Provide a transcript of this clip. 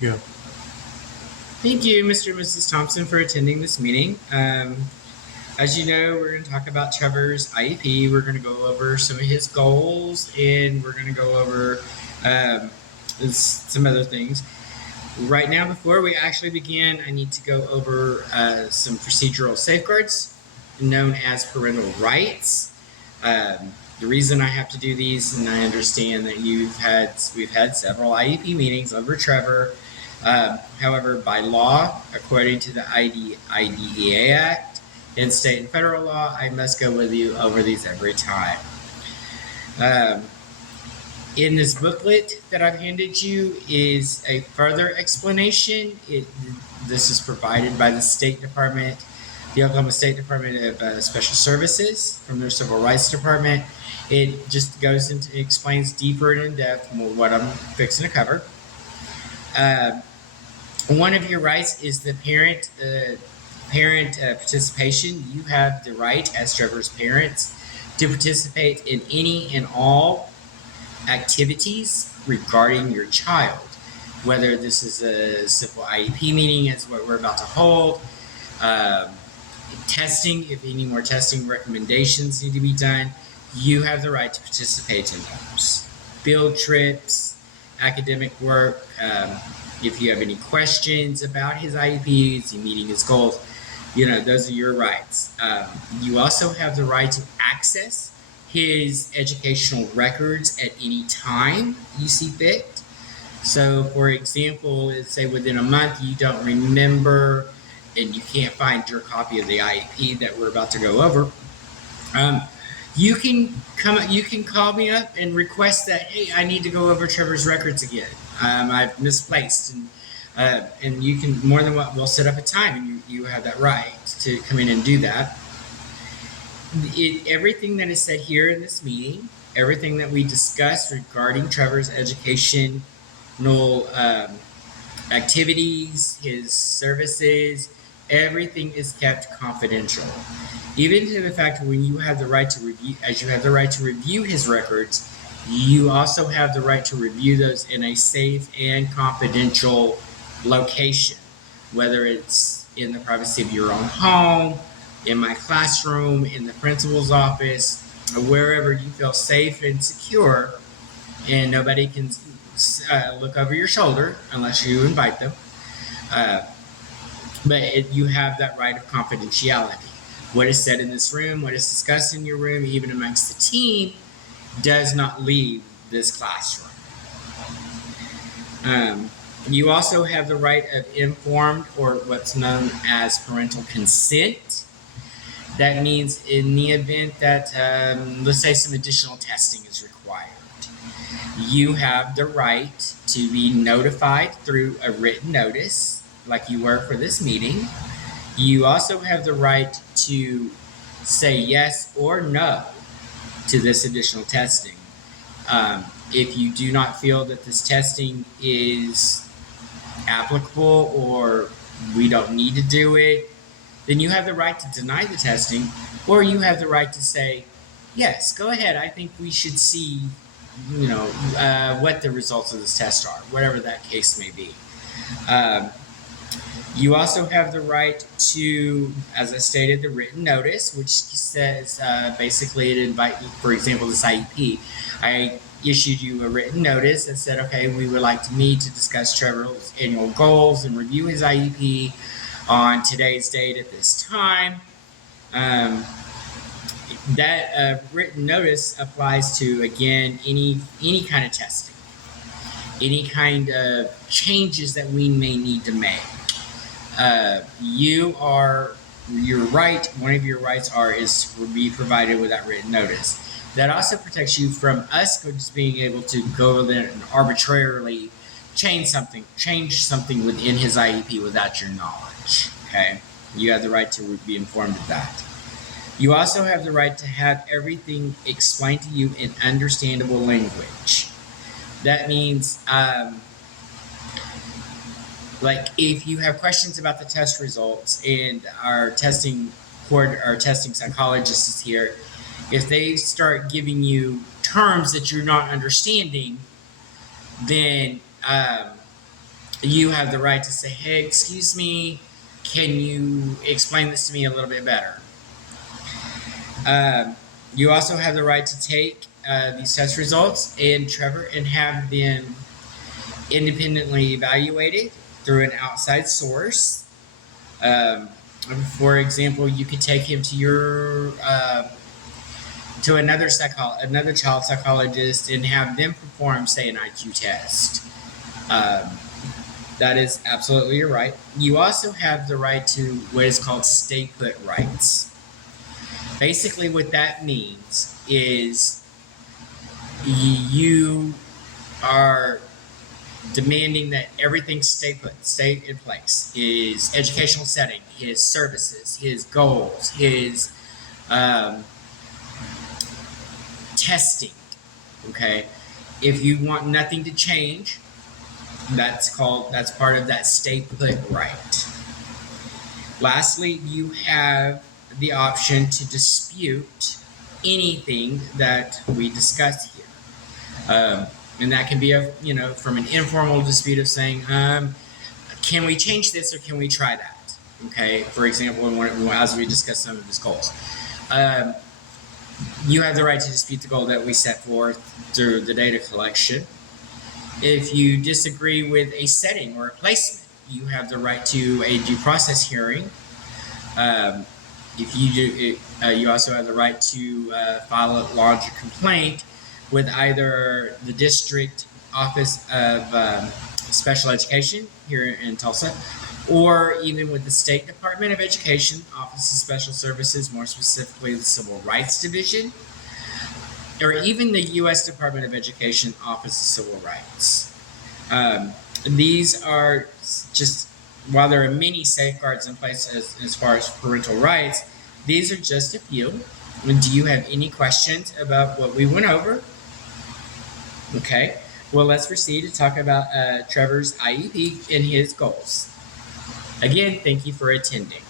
Yeah. Thank you, Mr. and Mrs. Thompson, for attending this meeting. As you know, we're going to talk about Trevor's IEP. We're going to go over some of his goals, and we're going to go over um, some other things. Right now, before we actually begin, I need to go over some procedural safeguards known as parental rights. The reason I have to do these, and I understand that we've had several IEP meetings over Trevor. However, by law, according to the IDEA Act and state and federal law, I must go with you over these every time. Um, in this booklet that I've handed you is a further explanation. This is provided by the State Department, the Oklahoma State Department of Special Services, from their Civil Rights Department. It just goes into, explains deeper and in depth what I'm fixing to cover. One of your rights is the parent participation. You have the right, as Trevor's parents, to participate in any and all activities regarding your child. Whether this is a simple IEP meeting, as what we're about to hold, testing, if any more testing recommendations need to be done, you have the right to participate in those. Field trips, academic work, if you have any questions about his IEPs, meeting his goals, those are your rights. You also have the right to access his educational records at any time you see fit. So, for example, let's say within a month you don't remember and you can't find your copy of the IEP that we're about to go over. You can call me up and request that, hey, I need to go over Trevor's records again. I've misplaced, and you can more than what we'll set up a time, and you have that right to come in and do that. Everything that is said here in this meeting, everything that we discussed regarding Trevor's educational activities, his services, everything is kept confidential. Even to the fact when you have the right to review, as you have the right to review his records, you also have the right to review those in a safe and confidential location, whether it's in the privacy of your own home, in my classroom, in the principal's office, or wherever you feel safe and secure, and nobody can look over your shoulder unless you invite them. But you have that right of confidentiality. What is said in this room, what is discussed in your room, even amongst the team, does not leave this classroom. You also have the right of informed, or what's known as parental consent. That means in the event that, let's say, some additional testing is required, you have the right to be notified through a written notice, like you were for this meeting. You also have the right to say yes or no to this additional testing. If you do not feel that this testing is applicable or we don't need to do it, then you have the right to deny the testing, or you have the right to say, yes, go ahead, I think we should see what the results of this test are, whatever that case may be. You also have the right to, as I stated, the written notice, which says basically it invite, for example, this IEP. I issued you a written notice that said, okay, we would like to meet to discuss Trevor's annual goals and review his IEP on today's date at this time. That written notice applies to, again, any kind of testing, any kind of changes that we may need to make. Your right, one of your rights is to be provided with that written notice. That also protects you from us just being able to go there and arbitrarily change something within his IEP without your knowledge. Okay, you have the right to be informed of that. You also have the right to have everything explained to you in understandable language. That means, like, if you have questions about the test results and our testing psychologist is here, if they start giving you terms that you're not understanding, then you have the right to say, hey, excuse me, can you explain this to me a little bit better? You also have the right to take these test results and Trevor and have them independently evaluated through an outside source. Um, for example, you could take him to your to another child psychologist and have them perform, say, an IQ test. Um, that is absolutely your right. You also have the right to what is called stay put rights. Basically, what that means is you are demanding that everything stay in place. His educational setting, his services, his goals, his um, testing. Okay, if you want nothing to change, that's part of that stay put right. Lastly, you have the option to dispute anything that we discuss here. And that can be from an informal dispute of saying, can we change this or can we try that? Okay, for example, as we discuss some of his goals, you have the right to dispute the goal that we set forth through the data collection. If you disagree with a setting or a placement, you have the right to a due process hearing. If you do, you also have the right to lodge a complaint with either the district office of special education here in Tulsa, or even with the State Department of Education Office of Special Services, more specifically the Civil Rights Division, or even the U.S. Department of Education Office of Civil Rights. These are just, while there are many safeguards in place as far as parental rights, these are just a few. Do you have any questions about what we went over? Okay, well, let's proceed to talk about Trevor's IEP and his goals. Again, thank you for attending.